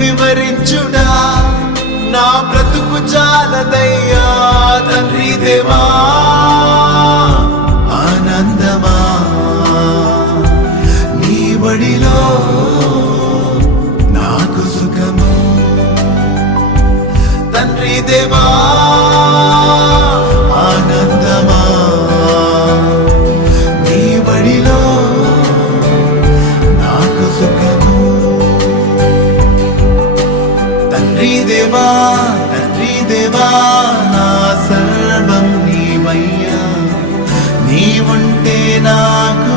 వివరించుడా నా బ్రతుకు చాలదయ్యా తండ్రి దేవా ఆనందమా నీ బడిలో నాకు సుఖము తండ్రి దేవా ఆనందమా నీ బడిలో నాకు సుఖము తండ్రి దేవా నా సర్వం నీవయ్యా నీవుంటే నాకు